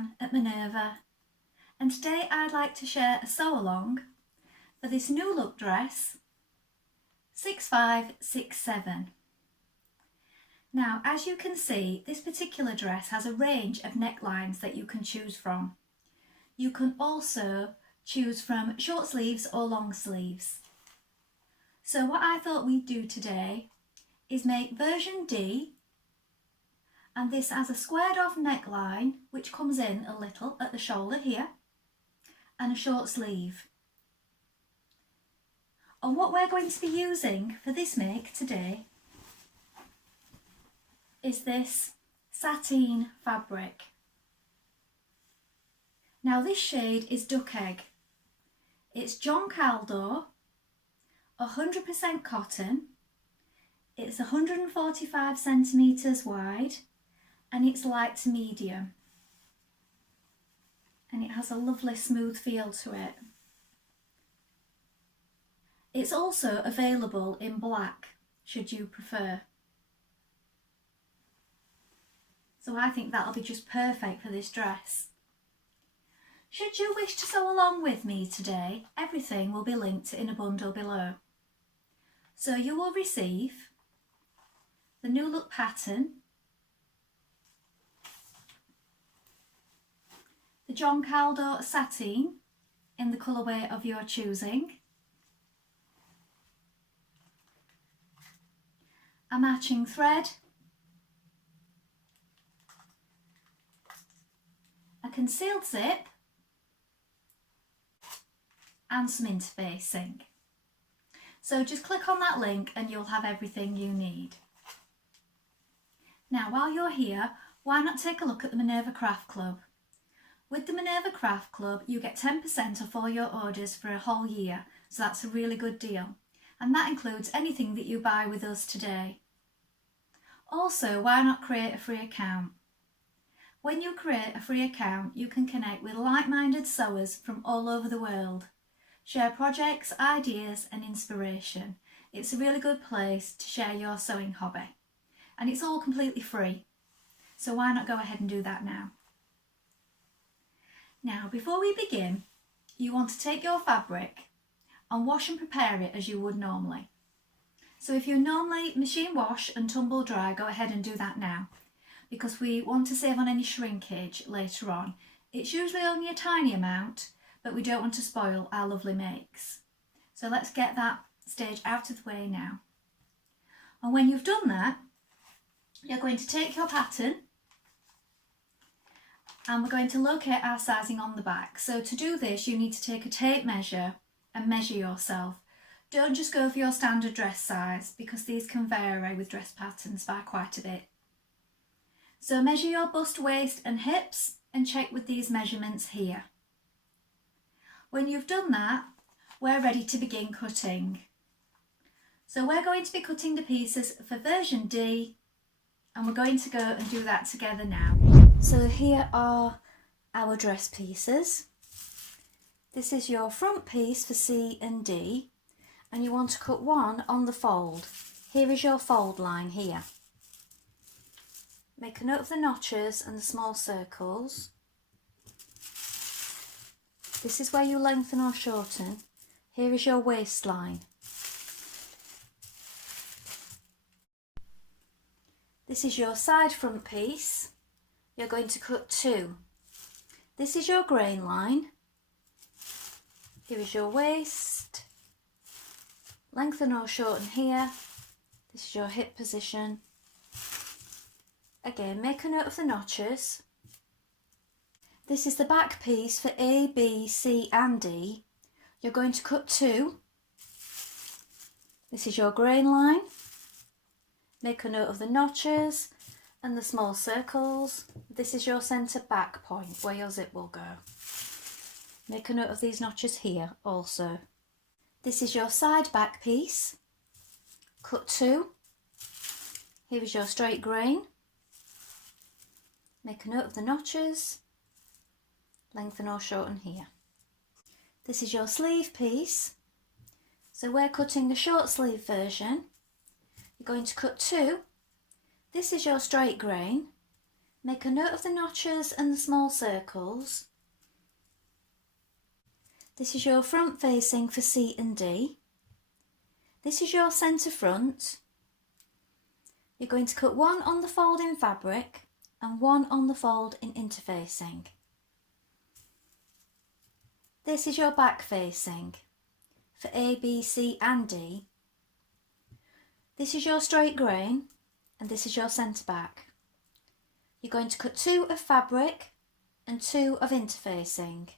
Dianne at Minerva, and today I'd like to share a sew along for this new look dress 6567. Now, as you can see, this particular dress has a range of necklines that you can choose from. You can also choose from short sleeves or long sleeves. So what I thought we'd do today is make version D, and this has a squared off neckline which comes in a little at the shoulder here and a short sleeve. And what we're going to be using for this make today is this sateen fabric. Now this shade is Duck Egg. It's John Kaldor, 100% cotton. It's 145 centimetres wide and it's light to medium. And it has a lovely smooth feel to it. It's also available in black, should you prefer. So I think that'll be just perfect for this dress. Should you wish to sew along with me today, everything will be linked in a bundle below. So you will receive the new look pattern, the John Kaldor sateen in the colourway of your choosing, a matching thread, a concealed zip and some interfacing. So just click on that link and you'll have everything you need. Now while you're here, why not take a look at the Minerva Craft Club? With the Minerva Craft Club you get 10% off all your orders for a whole year, so that's a really good deal. And that includes anything that you buy with us today. Also, why not create a free account? When you create a free account, you can connect with like-minded sewers from all over the world. Share projects, ideas and inspiration. It's a really good place to share your sewing hobby. And it's all completely free. So why not go ahead and do that now? Now, before we begin, you want to take your fabric and wash and prepare it as you would normally. So if you normally machine wash and tumble dry, go ahead and do that now, because we want to save on any shrinkage later on. It's usually only a tiny amount, but we don't want to spoil our lovely makes. So let's get that stage out of the way now. And when you've done that, you're going to take your pattern and we're going to locate our sizing on the back. So to do this, you need to take a tape measure and measure yourself. Don't just go for your standard dress size, because these can vary with dress patterns by quite a bit. So measure your bust, waist and hips and check with these measurements here. When you've done that, we're ready to begin cutting. So we're going to be cutting the pieces for version D, and we're going to go and do that together now. So here are our dress pieces. This is your front piece for C and D, and you want to cut one on the fold. Here is your fold line here. Make a note of the notches and the small circles. This is where you lengthen or shorten. Here is your waistline. This is your side front piece. You're going to cut two. This is your grain line. Here is your waist. Lengthen or shorten here. This is your hip position. Again, make a note of the notches. This is the back piece for A, B, C and D. You're going to cut two. This is your grain line. Make a note of the notches and the small circles. This is your centre back point where your zip will go. Make a note of these notches here also. This is your side back piece. Cut two. Here is your straight grain. Make a note of the notches. Lengthen or shorten here. This is your sleeve piece. So we're cutting the short sleeve version. You're going to cut two. This is your straight grain. Make a note of the notches and the small circles. This is your front facing for C and D. This is your centre front. You're going to cut one on the fold in fabric and one on the fold in interfacing. This is your back facing for A, B, C and D. This is your straight grain and this is your centre back. You're going to cut 2 of fabric and 2 of interfacing.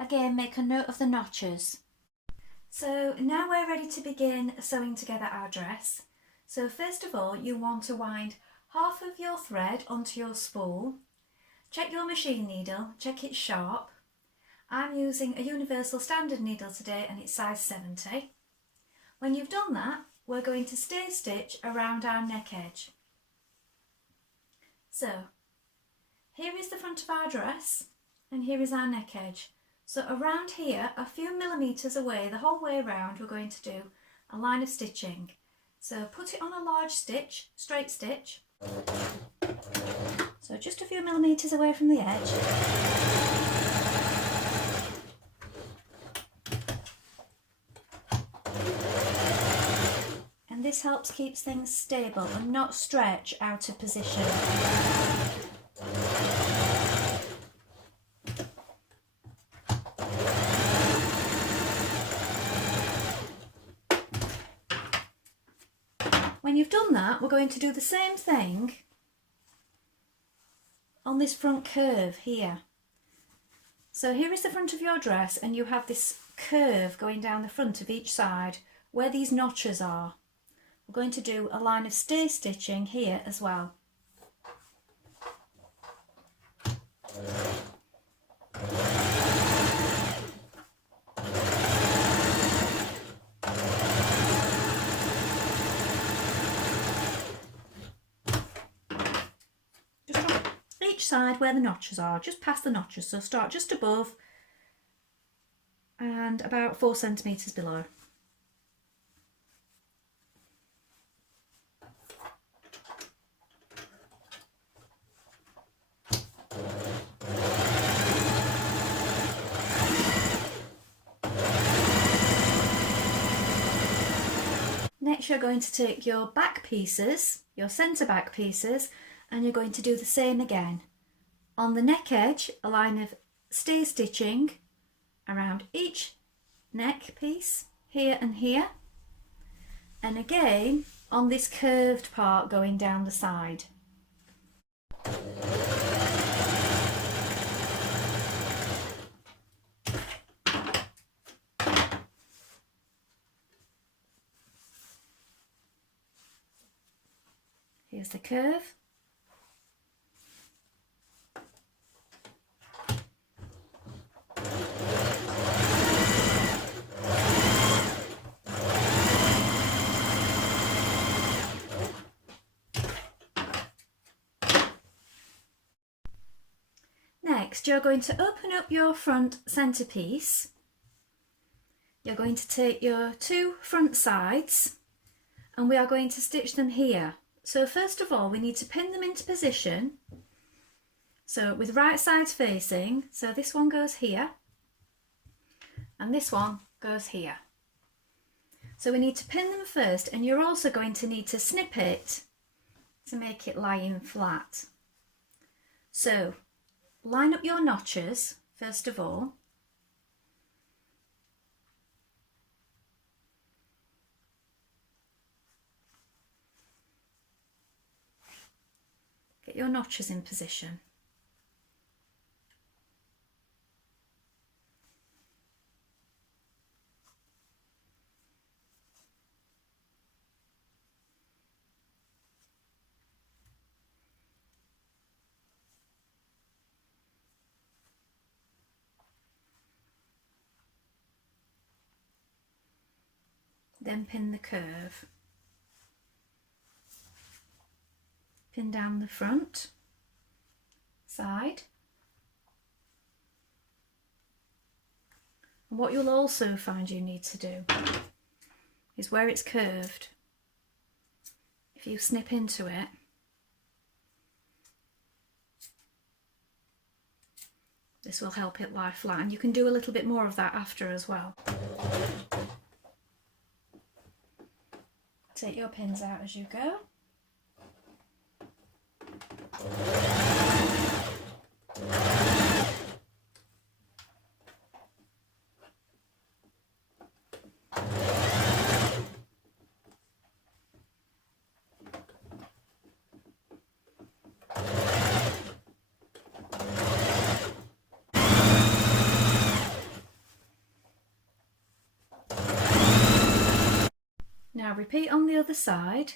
Again, make a note of the notches. So now we're ready to begin sewing together our dress. So first of all, you want to wind half of your thread onto your spool. Check your machine needle, check it's sharp. I'm using a universal standard needle today and it's size 70. When you've done that, we're going to stay stitch around our neck edge. So here is the front of our dress and here is our neck edge. So around here, a few millimetres away, the whole way around, we're going to do a line of stitching. So put it on a large stitch, straight stitch. So just a few millimetres away from the edge. And this helps keep things stable and not stretch out of position. When you've done that, we're going to do the same thing on this front curve here. So here is the front of your dress and you have this curve going down the front of each side where these notches are. We're going to do a line of stay stitching here as well. Just on each side where the notches are, just past the notches, so start just above and about 4 centimetres below. Next you're going to take your back pieces, your centre back pieces, and you're going to do the same again. On the neck edge, a line of stay stitching around each neck piece, here and here. And again, on this curved part going down the side. Here's the curve. Next, you're going to open up your front centrepiece. You're going to take your 2 front sides and we are going to stitch them here. So first of all, we need to pin them into position. So with right sides facing, so this one goes here and this one goes here. So we need to pin them first, and you're also going to need to snip it to make it lying flat. So line up your notches first of all. Get your notches in position. Then pin the curve. Pin down the front side. And what you'll also find you need to do is where it's curved, if you snip into it, This will help it lie flat, and you can do a little bit more of that after as well. Take your pins out as you go. Now repeat on the other side.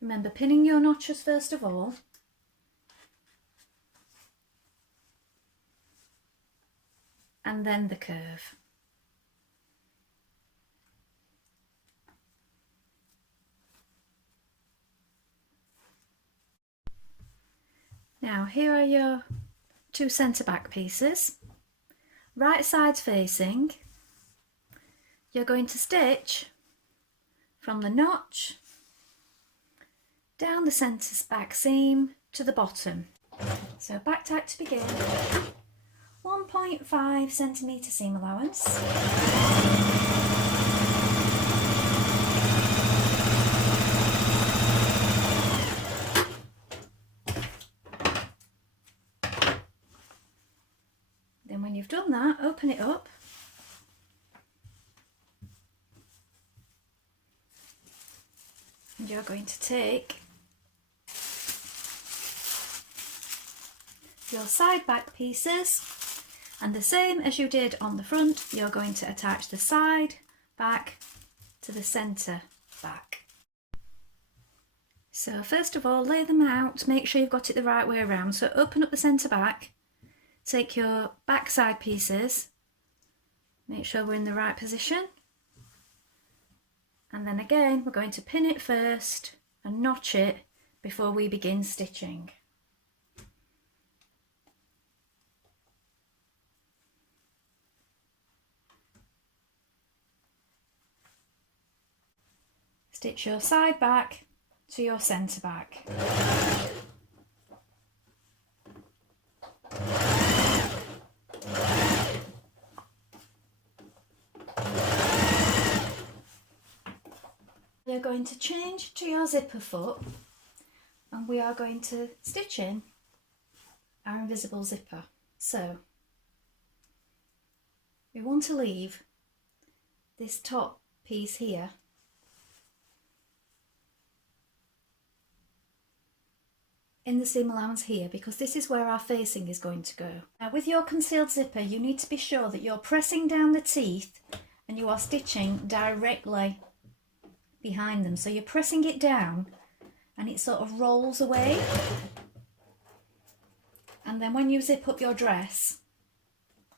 Remember pinning your notches first of all. And then the curve. Now here are your two centre back pieces. Right sides facing. You're going to stitch from the notch down the centre back seam to the bottom. So back tack to begin, 1.5 centimetre seam allowance. Then when you've done that, open it up. And you're going to take your side back pieces, and the same as you did on the front, you're going to attach the side back to the centre back. So first of all, lay them out, make sure you've got it the right way around. So open up the centre back, take your back side pieces, make sure we're in the right position. And then again, we're going to pin it first and notch it before we begin stitching. Stitch your side back to your centre back. You're going to change to your zipper foot, and we are going to stitch in our invisible zipper. So we want to leave this top piece here in the seam allowance here, because this is where our facing is going to go. Now with your concealed zipper, you need to be sure that you're pressing down the teeth and you are stitching directly behind them. So you're pressing it down and it sort of rolls away, and then when you zip up your dress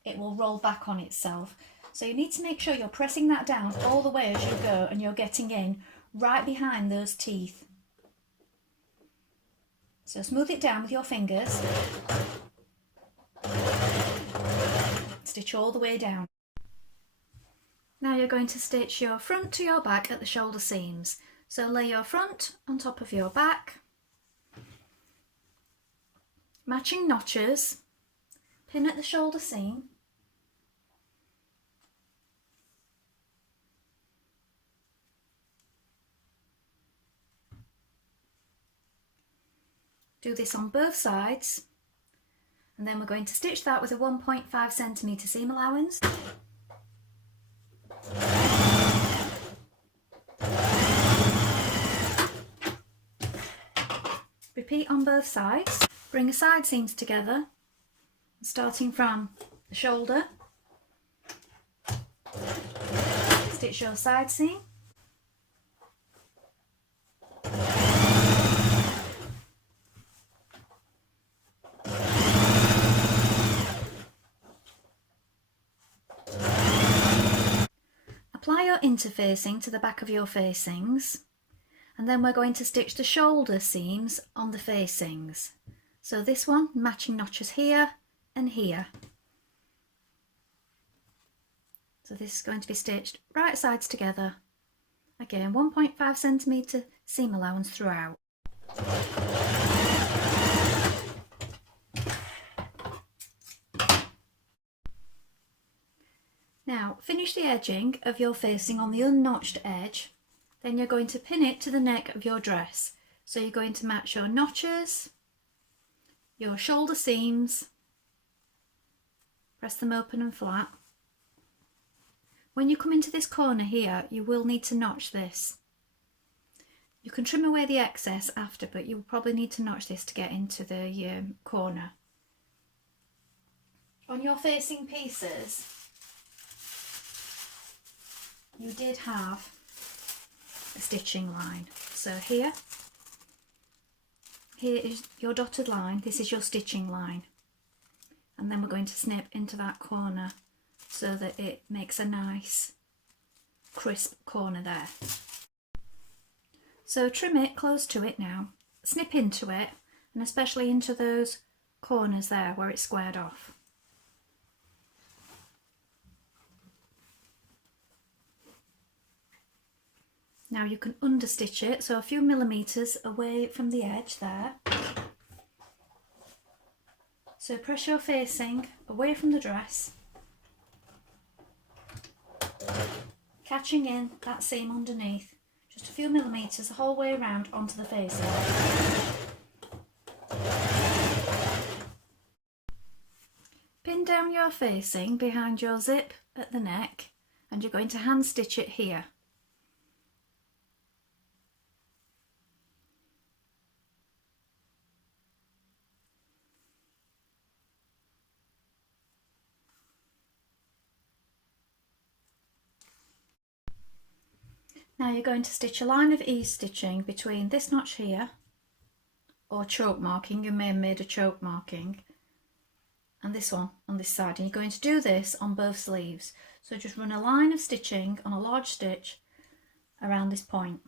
it will roll back on itself. So you need to make sure you're pressing that down all the way as you go, and you're getting in right behind those teeth. So smooth it down with your fingers, stitch all the way down. Now you're going to stitch your front to your back at the shoulder seams. So lay your front on top of your back, matching notches, pin at the shoulder seam, do this on both sides, and then we're going to stitch that with a 1.5 centimetre seam allowance. Repeat on both sides. Bring your side seams together, starting from the shoulder. Stitch your side seam. Apply your interfacing to the back of your facings, and then we're going to stitch the shoulder seams on the facings. So this one, matching notches here and here. So this is going to be stitched right sides together. Again, 1.5 centimetre seam allowance throughout. Now finish the edging of your facing on the unnotched edge, then you're going to pin it to the neck of your dress. So you're going to match your notches, your shoulder seams, press them open and flat. When you come into this corner here, you will need to notch this. You can trim away the excess after, but you will probably need to notch this to get into the corner. On your facing pieces, you did have a stitching line. So here is your dotted line, this is your stitching line. And then we're going to snip into that corner so that it makes a nice crisp corner there. So trim it close to it now, snip into it, and especially into those corners there where it's squared off. Now you can understitch it, so a few millimetres away from the edge there. So press your facing away from the dress, catching in that seam underneath. Just a few millimetres the whole way around onto the facing. Pin down your facing behind your zip at the neck and you're going to hand stitch it here. Now you're going to stitch a line of ease stitching between this notch here, or choke marking, you may have made a choke marking, and this one on this side, and you're going to do this on both sleeves. So just run a line of stitching on a large stitch around this point.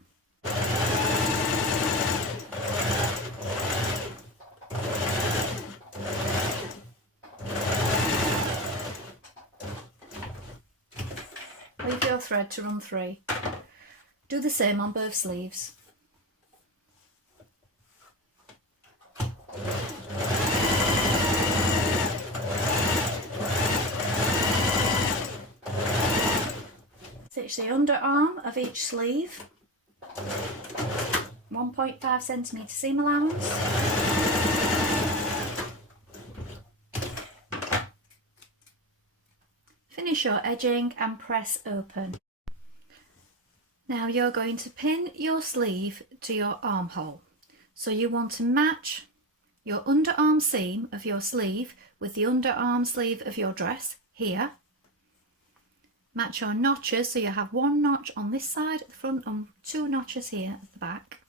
Leave your thread to run 3. Do the same on both sleeves. Stitch the underarm of each sleeve, 1.5 centimetre seam allowance. Finish your edging and press open. Now you're going to pin your sleeve to your armhole. So you want to match your underarm seam of your sleeve with the underarm sleeve of your dress here. Match your notches, so you have 1 notch on this side at the front and 2 notches here at the back.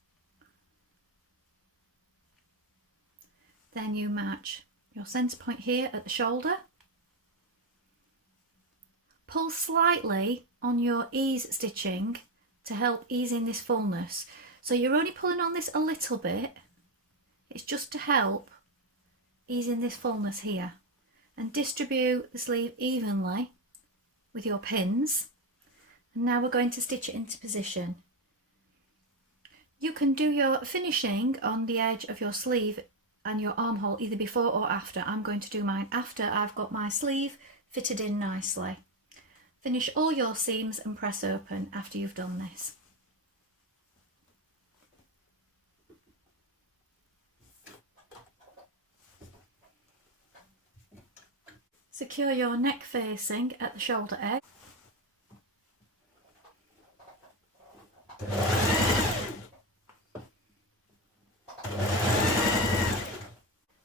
Then you match your centre point here at the shoulder. Pull slightly on your ease stitching to help ease in this fullness. So you're only pulling on this a little bit. It's just to help ease in this fullness here. And distribute the sleeve evenly with your pins. And now we're going to stitch it into position. You can do your finishing on the edge of your sleeve and your armhole either before or after. I'm going to do mine after I've got my sleeve fitted in nicely. Finish all your seams and press open after you've done this. Secure your neck facing at the shoulder edge.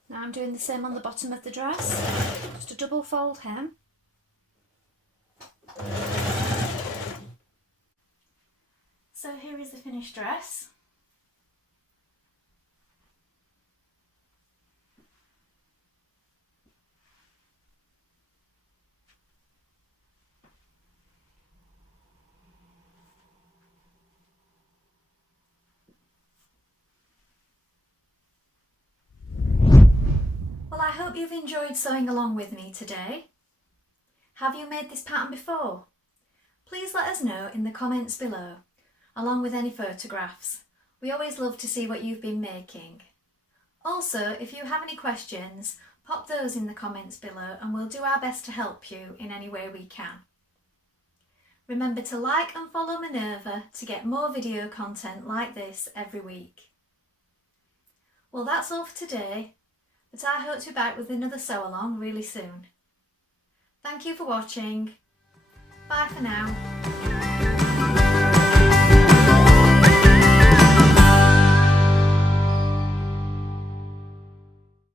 Now I'm doing the same on the bottom of the dress, just a double fold hem. So here is the finished dress. Well, I hope you've enjoyed sewing along with me today. Have you made this pattern before? Please let us know in the comments below, along with any photographs. We always love to see what you've been making. Also, if you have any questions, pop those in the comments below and we'll do our best to help you in any way we can. Remember to like and follow Minerva to get more video content like this every week. Well, that's all for today, but I hope to be back with another sew along really soon. Thank you for watching. Bye for now.